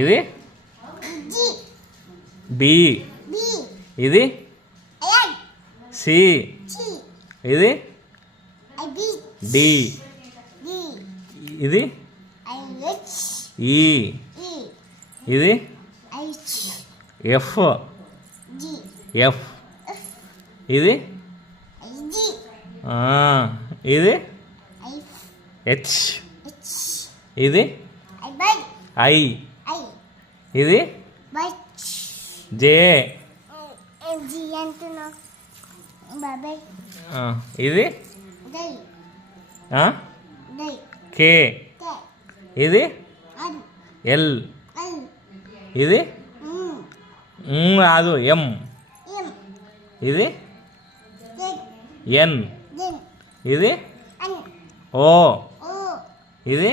ఇది బి. ఇది సి. ఇది డి. ఇది ఈ. ఇది ఎఫ్. ఎఫ్. ఇది ఇది హెచ్. ఇది ఐ. ఇది జే. ఇది కే. ఇది ఎల్. ఇది రాదు ఎం. ఇది ఎన్. ఇది ఓ. ఇది